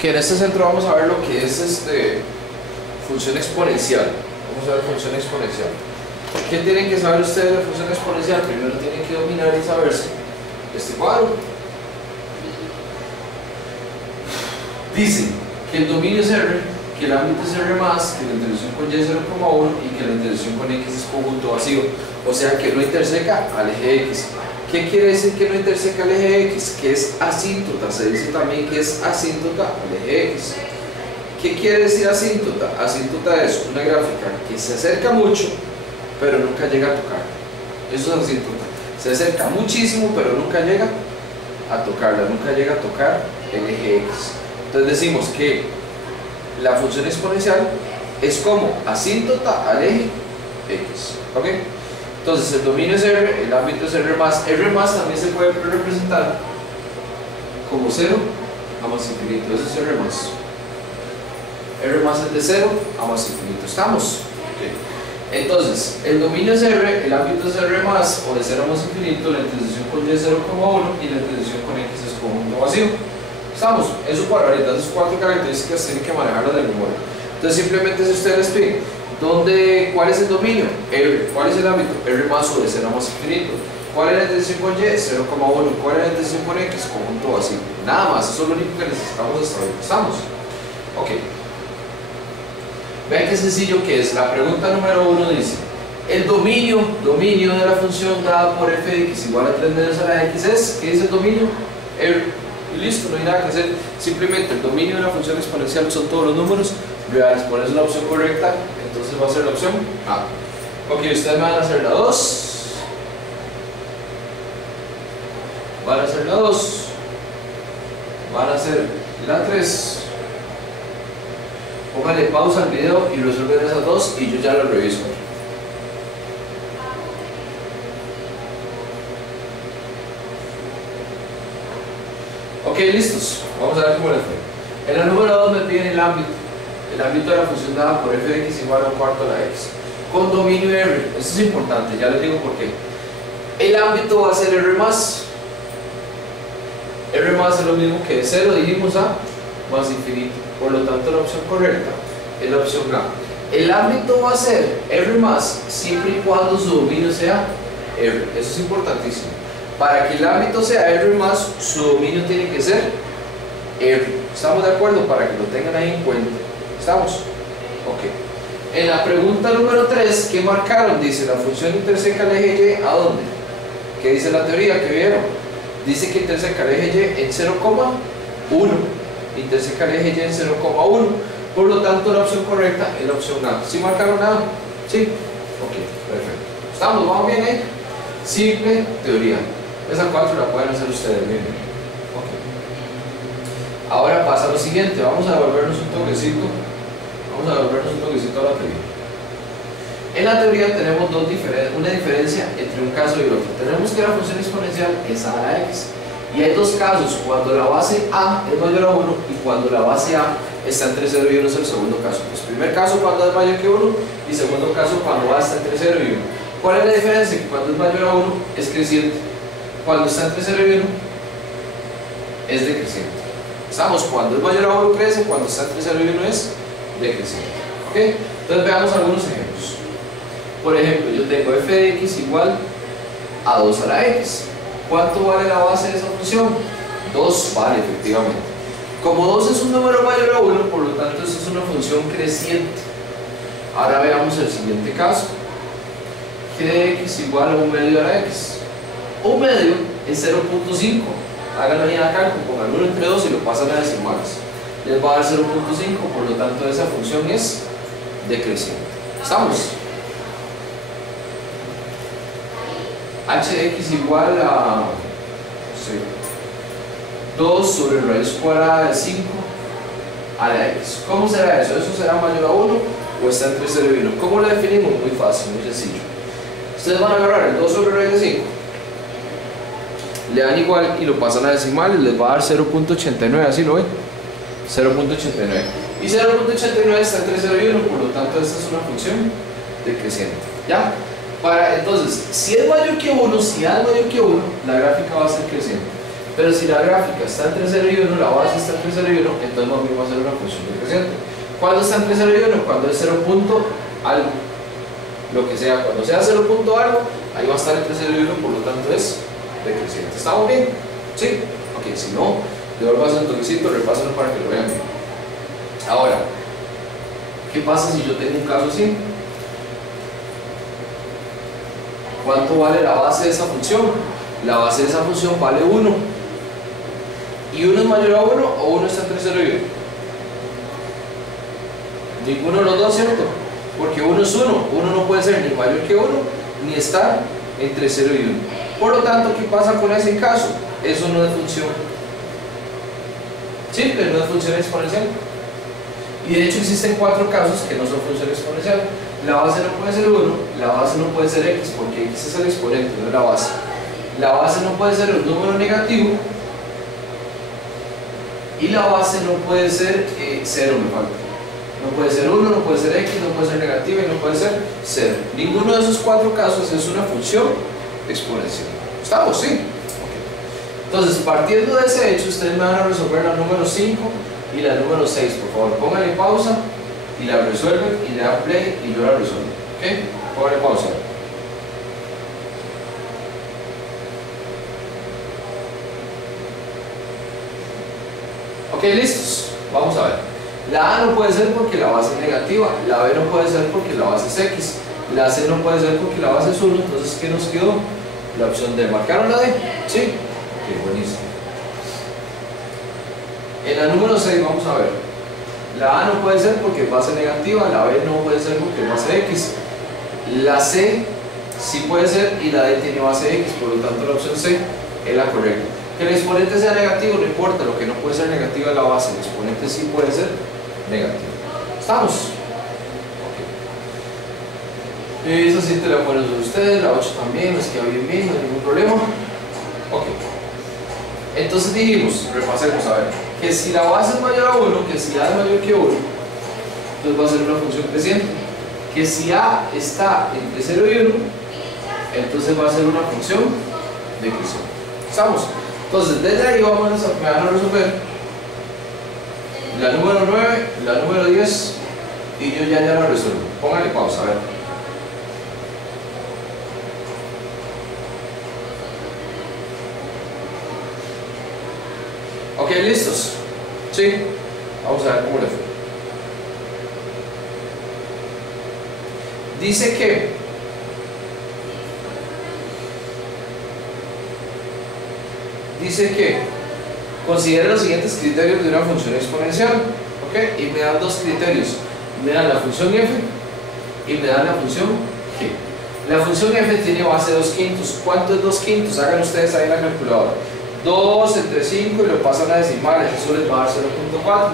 que en este centro vamos a ver lo que es función exponencial. Vamos a ver función exponencial. ¿Qué tienen que saber ustedes de la función exponencial? Primero tienen que dominar y saberse este cuadro. Dice que el dominio es R, que el ámbito es R+, que la intersección con Y es 0,1 y que la intersección con X es conjunto vacío. O sea que no interseca al eje X. ¿Qué quiere decir que no interseca al eje X? Que es asíntota. Se dice también que es asíntota al eje X. ¿Qué quiere decir asíntota? Asíntota es una gráfica que se acerca mucho, pero nunca llega a tocar. Eso es asíntota. Se acerca muchísimo, pero nunca llega a tocarla, nunca llega a tocar el eje X. Entonces decimos que la función exponencial es como asíntota al eje X. ¿Ok? Entonces el dominio es R, el ámbito es R+. R+ también se puede representar como 0 a más infinito. Eso es R+. R+ es de 0 a más infinito. ¿Estamos? Okay. Entonces, el dominio es R, el ámbito es R+, o de 0 a más infinito, la intersección con Y es 0,1 y la intersección con X es conjunto vacío. ¿Estamos? Eso para ahorita, esas 4 características tienen que manejarlas de memoria. Entonces, simplemente si ustedes les piden, ¿cuál es el dominio? R. ¿Cuál es el ámbito? R+, o de 0 a más infinito. ¿Cuál es la intersección con Y? 0,1. ¿Cuál es la intersección con X? Conjunto vacío. Nada más, eso es lo único que necesitamos hasta ahorita. ¿Estamos? Ok. Vean qué sencillo que es. La pregunta número 1 dice: el dominio de la función dada por f de x igual a 3 menos a la x es, ¿qué dice el dominio? R. Y listo, no hay nada que hacer. Simplemente el dominio de la función exponencial son todos los números reales. Por eso es la opción correcta. Entonces va a ser la opción A. Ok, ustedes me van a hacer la 2. Van a hacer la 2. Van a hacer la 3. Póngale pausa al video y resuelven esas dos y yo ya lo reviso. Ok, listos. Vamos a ver cómo les fue. En la número 2 me piden el ámbito. El ámbito de la función dada por f de x igual a un cuarto a la x. Con dominio R. Esto es importante, ya les digo por qué. El ámbito va a ser R+. R+ es lo mismo que 0, dijimos a más infinito. Por lo tanto, la opción correcta es la opción A. El ámbito va a ser R+, siempre y cuando su dominio sea R. Eso es importantísimo. Para que el ámbito sea R+, su dominio tiene que ser R. ¿Estamos de acuerdo? Para que lo tengan ahí en cuenta. ¿Estamos? Ok. En la pregunta número 3, ¿qué marcaron? Dice, la función interseca el eje Y, ¿a dónde? ¿Qué dice la teoría? ¿Qué vieron? Dice que interseca el eje Y en 0,1. Interseca el eje Y en 0,1. Por lo tanto, la opción correcta es la opción A. ¿Sí marcaron A? ¿Sí? Ok, perfecto. ¿Estamos? ¿Vamos bien ahí? Simple teoría. Esa 4 la pueden hacer ustedes bien. Ok. Ahora pasa lo siguiente. Vamos a devolvernos un toquecito. Vamos a devolvernos un toquecito a la teoría. En la teoría tenemos una diferencia entre un caso y el otro. Tenemos que la función exponencial es a la x. Y hay dos casos, cuando la base A es mayor a 1 y cuando la base A está entre 0 y 1 es el segundo caso. Pues primer caso cuando es mayor que 1 y segundo caso cuando A está entre 0 y 1. ¿Cuál es la diferencia? Que cuando es mayor a 1 es creciente. Cuando está entre 0 y 1 es decreciente. Estamos, cuando es mayor a 1 crece, cuando está entre 0 y 1 es decreciente. ¿Ok? Entonces veamos algunos ejemplos. Por ejemplo, yo tengo f de x igual a 2 a la x. ¿Cuánto vale la base de esa función? 2 vale, efectivamente. Como 2 es un número mayor a 1, por lo tanto, esto es una función creciente. Ahora veamos el siguiente caso. G de x igual a 1 medio a la x. 1 medio es 0.5. Háganlo ahí en la cálculo, pongan 1 entre 2 y lo pasan a decimales. Les va a dar 0.5, por lo tanto, esa función es decreciente. ¿Estamos? H de x igual a 2 sobre raíz cuadrada de 5 a la x. ¿Cómo será eso? ¿Eso será mayor a 1 o está entre 0 y 1? ¿Cómo lo definimos? Muy fácil, muy sencillo. Ustedes van a agarrar el 2 sobre raíz de 5, le dan igual y lo pasan a decimales, les va a dar 0.89, ¿así lo ven? 0.89. Y 0.89 está entre 0 y 1, por lo tanto esta es una función decreciente. ¿Ya? Entonces, si es mayor que 1, si A es mayor que 1, la gráfica va a ser creciente. Pero si la gráfica está entre 0 y 1, la base está entre 0 y 1, entonces más bien va a ser una función decreciente. ¿Cuándo está entre 0 y 1? Cuando es 0 punto algo. Lo que sea, cuando sea 0 punto algo, ahí va a estar entre 0 y 1, por lo tanto es decreciente. ¿Estamos bien? ¿Sí? Ok, si no, devuelvo a hacer un toquecito, repásenlo para que lo vean bien. Ahora, ¿qué pasa si yo tengo un caso así? ¿Cuánto vale la base de esa función? La base de esa función vale 1. ¿Y 1 es mayor a 1 o 1 está entre 0 y 1? Ninguno de los dos, ¿cierto? Porque 1 es 1. 1 no puede ser ni mayor que 1 ni estar entre 0 y 1. Por lo tanto, ¿qué pasa con ese caso? Eso no es función simple, no es función exponencial. Y de hecho existen 4 casos que no son función exponencial. La base no puede ser 1, la base no puede ser x, porque x es el exponente, no es la base. La base no puede ser un número negativo. Y la base no puede ser 0, me falta. No puede ser 1, no puede ser x, no puede ser negativa y no puede ser 0. Ninguno de esos 4 casos es una función exponencial. ¿Estamos? Sí. Okay. Entonces, partiendo de ese hecho, ustedes me van a resolver la número 5 y la número 6. Por favor, pónganle pausa y la resuelven y le dan play y yo la resuelvo. ¿Ok? Pónganle pausa. Ok, listos. Vamos a ver. La A no puede ser porque la base es negativa, la B no puede ser porque la base es X, la C no puede ser porque la base es 1, entonces ¿qué nos quedó? La opción D. ¿Marcaron la D? Sí. Ok, buenísimo. En la número 6 vamos a ver. La A no puede ser porque es base negativa, la B no puede ser porque es base X, la C sí puede ser y la D tiene base X, por lo tanto la opción C es la correcta. Que el exponente sea negativo no importa, lo que no puede ser negativo es la base, el exponente sí puede ser negativo. ¿Estamos? Ok. Esa 7 la ponen sobre ustedes, la 8 también, les queda bien, no hay ningún problema. Ok. Entonces dijimos, repasemos a ver, que si la base es mayor a 1, que si A es mayor que 1, entonces va a ser una función creciente. Que si A está entre 0 y 1, entonces va a ser una función decreciente. ¿Estamos? Entonces, desde ahí me van a resolver la número 9, la número 10 y yo ya la resuelvo. Pónganle pausa, a ver. Ok, listos. Sí, vamos a ver cómo le fue. Dice que considere los siguientes criterios de una función exponencial, ¿ok? Y me dan 2 criterios, me dan la función f y me dan la función g. La función f tiene base 2/5. ¿Cuánto es 2/5? Hagan ustedes ahí en la calculadora. 2 entre 5 y lo pasan a decimales, eso les va a dar 0.4.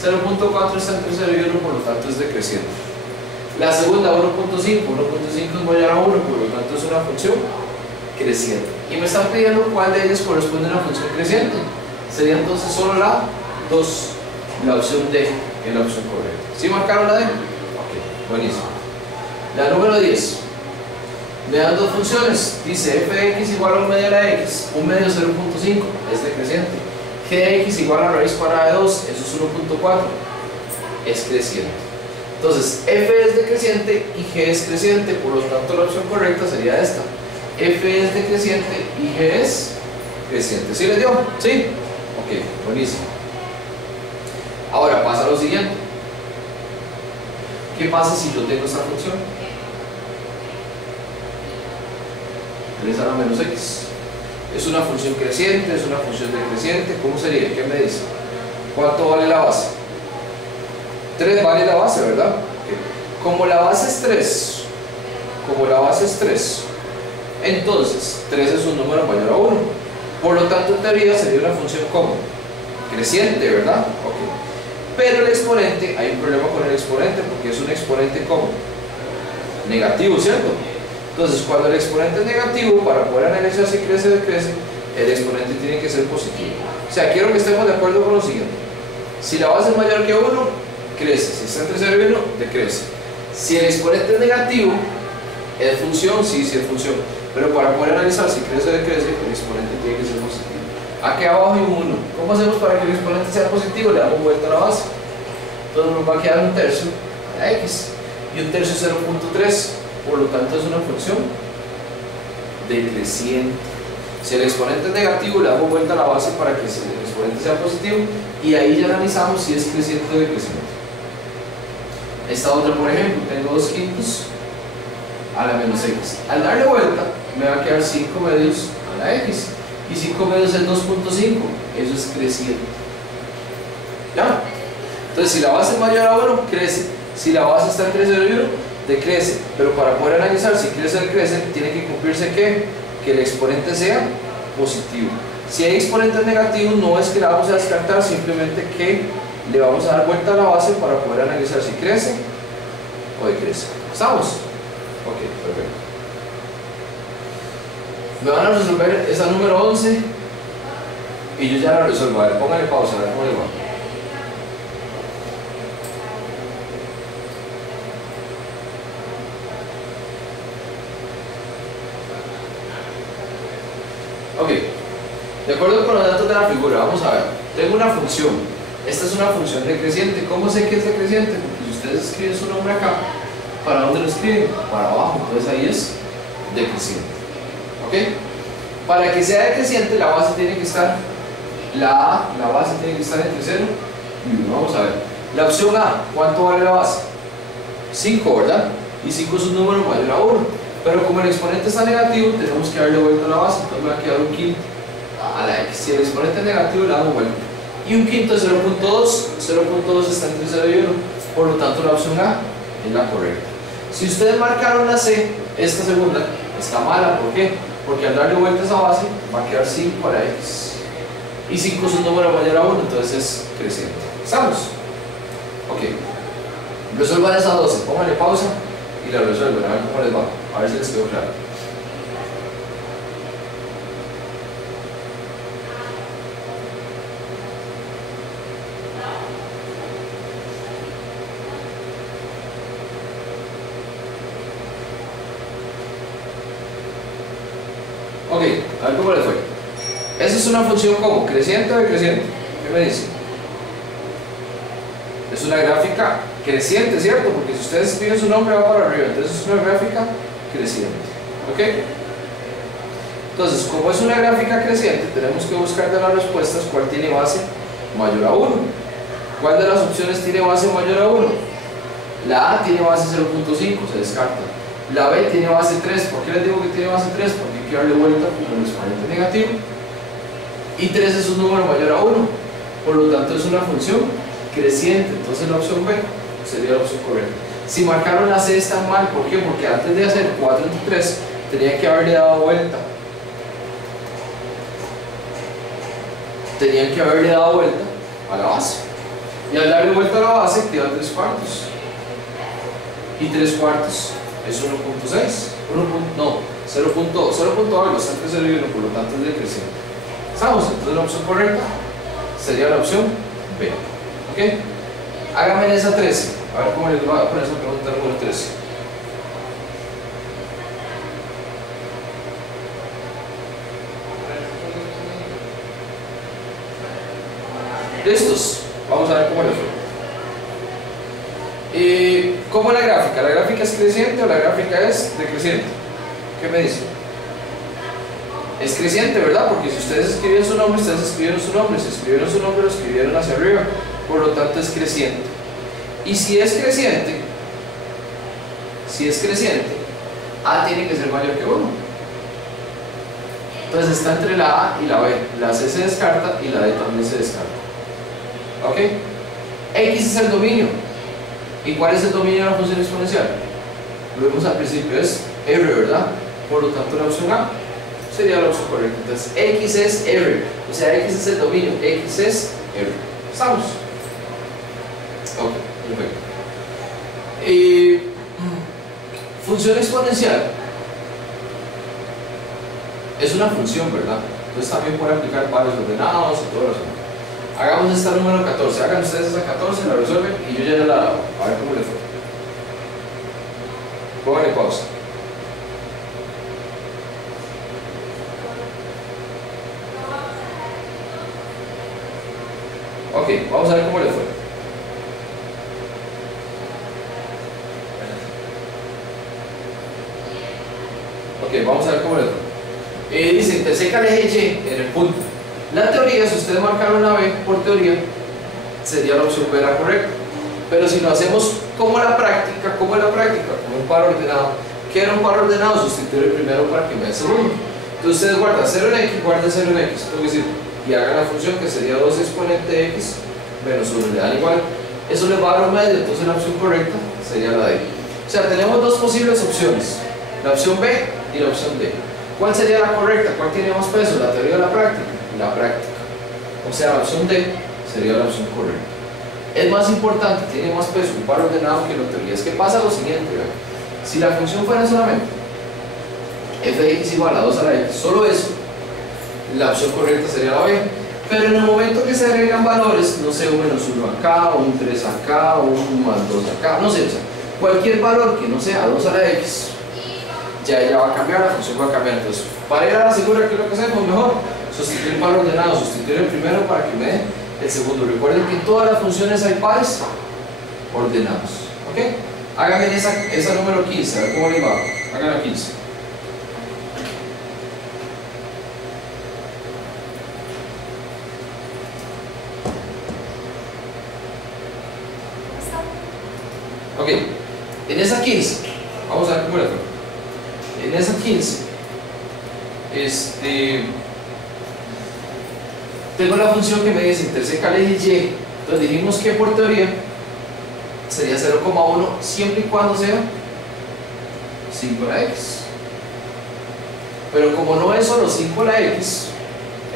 0.4 está entre 0 y 1, por lo tanto es decreciente. La segunda, 1.5. 1.5 es mayor a 1, por lo tanto es una función creciente. Y me están pidiendo cuál de ellas corresponde a una función creciente. Sería entonces solo la 2, la opción D es la opción correcta. ¿Sí marcaron la D? Ok, buenísimo. La número 10. Me dan 2 funciones. Dice f de x igual a 1 medio de la x. 1 medio 0.5 es decreciente. G de x igual a raíz cuadrada de 2, eso es 1.4, es creciente. Entonces, f es decreciente y g es creciente, por lo tanto la opción correcta sería esta. F es decreciente y G es creciente. ¿Sí les dio? ¿Sí? Ok, buenísimo. Ahora pasa lo siguiente. ¿Qué pasa si yo tengo esta función? 3 a la menos x. ¿Es una función creciente? ¿Es una función decreciente? ¿Cómo sería? ¿Qué me dice? ¿Cuánto vale la base? 3 vale la base, ¿verdad? Okay. Como la base es 3, entonces 3 es un número mayor a 1. Por lo tanto, en teoría sería una función como creciente, ¿verdad? Okay. Pero el exponente, hay un problema con el exponente porque es un exponente como negativo, ¿cierto? Entonces, cuando el exponente es negativo, para poder analizar si crece o decrece, el exponente tiene que ser positivo. O sea, quiero que estemos de acuerdo con lo siguiente. Si la base es mayor que 1, crece. Si está entre 0 y 1, decrece. Si el exponente es negativo, ¿es función? Sí, sí es función. Pero para poder analizar si crece o decrece, el exponente tiene que ser positivo. Aquí abajo hay un 1. ¿Cómo hacemos para que el exponente sea positivo? Le damos vuelta a la base. Entonces nos va a quedar un tercio a la x. Y un tercio es 0.3. Por lo tanto es una función decreciente. Si el exponente es negativo, le damos vuelta a la base para que el exponente sea positivo. Y ahí ya analizamos si es creciente o decreciente. Esta otra, por ejemplo, tengo 2 quintos a la menos x. Al darle vuelta, me va a quedar 5 medios a la x. Y 5 medios es 2.5. Eso es creciente. ¿Ya? Entonces, si la base es mayor a 1, crece. Si la base está entre 0 y 1, decrece. Pero para poder analizar si crece o decrece, tiene que cumplirse que el exponente sea positivo. Si hay exponentes negativos, no es que la vamos a descartar, simplemente que le vamos a dar vuelta a la base para poder analizar si crece o decrece. ¿Estamos? Ok, perfecto. Me van a resolver esa número 11 y yo ya la resuelvo. A ver, póngale pausa, a ver cómo le va. Ok, de acuerdo con los datos de la figura, vamos a ver. Tengo una función. Esta es una función decreciente. ¿Cómo sé que es decreciente? Porque si ustedes escriben su nombre acá, ¿para dónde lo escriben? Para abajo. Entonces ahí es decreciente. ¿Ok? Para que sea decreciente, la base tiene que estar, la base tiene que estar entre 0 y 1. Vamos a ver. La opción A, ¿cuánto vale la base? 5, ¿verdad? Y 5 es un número mayor a 1. Pero como el exponente está negativo, tenemos que darle vuelta a la base. Entonces me va a quedar un quinto a la x. Si el exponente es negativo, le damos vuelta. Y un quinto es 0.2. 0.2 está entre 0 y 1. Por lo tanto, la opción A es la correcta. Si ustedes marcaron la C, esta segunda está mala. ¿Por qué? Porque al darle vuelta a esa base, va a quedar 5 a la x. Y 5 es un número mayor a 1, entonces es creciente. ¿Estamos? Ok. Resuelvan esa 12. Pónganle pausa y la resuelven. A ver cómo les va. A ver si les quedó claro. Ok, a ver cómo les fue. Esa es una función como creciente o decreciente. ¿Qué me dicen? Es una gráfica creciente, ¿cierto? Porque si ustedes escriben su nombre va para arriba, entonces es una gráfica creciente. ¿Ok? Entonces, como es una gráfica creciente, tenemos que buscar de las respuestas cuál tiene base mayor a 1. ¿Cuál de las opciones tiene base mayor a 1? La A tiene base 0.5, se descarta. La B tiene base 3. ¿Por qué les digo que tiene base 3? Porque hay que darle vuelta con el exponente negativo. Y 3 es un número mayor a 1. Por lo tanto, es una función creciente. Entonces, la opción B sería la opción correcta. Si marcaron la C está mal. ¿Por qué? Porque antes de hacer 4 entre 3, tenía que haberle dado vuelta. Tenían que haberle dado vuelta a la base. Y al darle vuelta a la base, queda 3 cuartos. Y 3 cuartos es 1.6. No, 0.0 algo, está entre 0 y 1, por lo tanto es decreciente. ¿Estamos? Entonces la opción correcta sería la opción B. ¿Ok? Háganme esa 13. A ver cómo les va con esa pregunta número 13. ¿Listos? Vamos a ver cómo les fue. ¿Cómo es la gráfica? ¿La gráfica es creciente o la gráfica es decreciente? ¿Qué me dicen? Es creciente, ¿verdad? Porque si ustedes escribieron su nombre, ustedes escribieron su nombre. Si escribieron su nombre, lo escribieron hacia arriba. Por lo tanto, es creciente. Y si es creciente, A tiene que ser mayor que 1. Entonces está entre la A y la B. La C se descarta y la D también se descarta. ¿Ok? X es el dominio. ¿Y cuál es el dominio de la función exponencial? Lo vimos al principio, es R, ¿verdad? Por lo tanto, la opción A sería la opción correcta. Entonces, X es R. O sea, X es el dominio. X es R. ¿Estamos? Ok, perfecto. Función exponencial es una función, ¿verdad? Entonces también puede aplicar varios ordenados y todo eso. Hagamos esta número 14. Hagan ustedes esa 14, la resuelven y yo ya la hago. A ver cómo les fue. Pónganle pausa. Ok, vamos a ver cómo le va. Dice, interseca el eje Y en el punto. La teoría, si ustedes marcaron una B por teoría, sería la opción B la correcta. Pero si lo hacemos como la práctica, como un par ordenado, ¿qué era un par ordenado? Sustituir el primero para que me dé el segundo. Entonces ustedes guardan 0 en X, guardan 0 en X, es decir, y hagan la función que sería 2 exponente de X menos 1, le dan igual. Eso les va a dar un medio, entonces la opción correcta sería la D. O sea, tenemos dos posibles opciones, la opción B y la opción D. ¿Cuál sería la correcta? ¿Cuál tiene más peso? ¿La teoría o la práctica? La práctica. O sea, la opción D sería la opción correcta. Es más importante, tiene más peso un par ordenado que la teoría. Es que pasa lo siguiente, ¿verdad? Si la función fuera solamente f de x igual a 2 a la x, solo eso, la opción correcta sería la B. Pero en el momento que se agregan valores, no sé, un menos 1 acá, o un 3 acá, o un más 2 acá, no sé, o sea, cualquier valor que no sea 2 a la x, ya ella va a cambiar, la función va a cambiar. Entonces, para ir a la segura, ¿qué es lo que hacemos? Mejor sustituir el par ordenado, sustituir el primero para que me dé el segundo. Recuerden que en todas las funciones hay pares ordenados. ¿Ok? Háganme esa número 15, a ver cómo le va. Hagan la 15. Ok, en esa 15, vamos a ver cómo le fue. En esa 15, tengo la función que me dice interseca el eje Y. Entonces dijimos que por teoría sería 0,1 siempre y cuando sea 5 a la x. Pero como no es solo 5 a la x,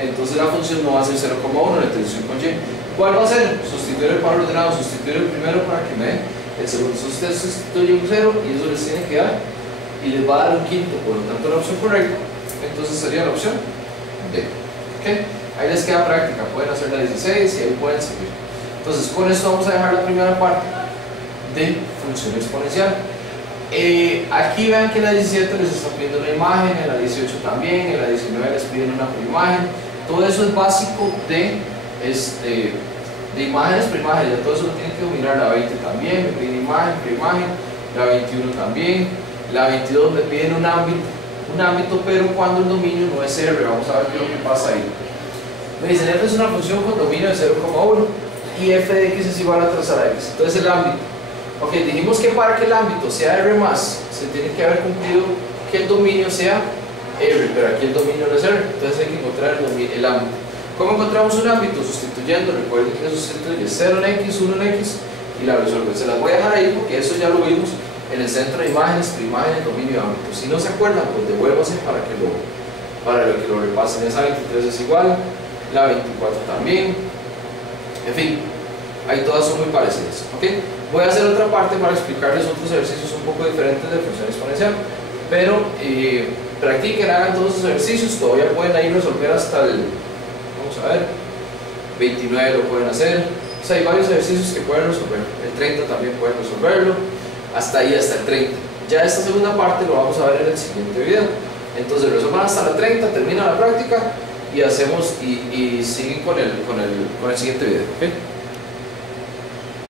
entonces la función no va a ser 0,1 la intersección con Y. ¿Cuál va a ser? Sustituir el par ordenado, sustituir el primero para que me dé el segundo. Entonces ustedes sustituyen un 0 y eso les tiene que dar y les va a dar un quinto, por lo tanto la opción correcta entonces sería la opción D. ¿Okay? Ahí les queda práctica, pueden hacer la 16 y ahí pueden seguir. Entonces con esto vamos a dejar la primera parte de función exponencial. Aquí vean que en la 17 les están pidiendo una imagen, en la 18 también, en la 19 les piden una preimagen. Todo eso es básico de imágenes, preimágenes, todo eso lo tienen que dominar. La 20 también me piden imagen, preimagen, la 21 también, la 22 me piden un ámbito, pero cuando el dominio no es R. Vamos a ver qué es lo que pasa ahí. Me dicen f es una función con dominio de 0,1 y f de x es igual a 3 a la x. Entonces el ámbito. Ok, dijimos que para que el ámbito sea R+, se tiene que haber cumplido que el dominio sea R, pero aquí el dominio no es R, entonces hay que encontrar el ámbito. ¿Cómo encontramos un ámbito? Sustituyendo, recuerden que sustituye 0 en x, 1 en x y la resuelven. Se las voy a dejar ahí porque eso ya lo vimos en el centro de imágenes, preimágenes, dominio y ámbito. Si no se acuerdan, pues devuélvanse para que lo repasen. Esa 23 es igual, la 24 también, en fin, ahí todas son muy parecidas. ¿Okay? Voy a hacer otra parte para explicarles otros ejercicios un poco diferentes de función exponencial, pero practiquen, hagan todos esos ejercicios. Todavía pueden ahí resolver hasta el, vamos a ver, 29 lo pueden hacer. O sea, hay varios ejercicios que pueden resolver. El 30 también pueden resolverlo, hasta ahí, hasta el 30. Ya esta segunda parte lo vamos a ver en el siguiente video. Entonces resuelvan hasta la 30, termina la práctica y hacemos y siguen con el siguiente video. ¿Okay?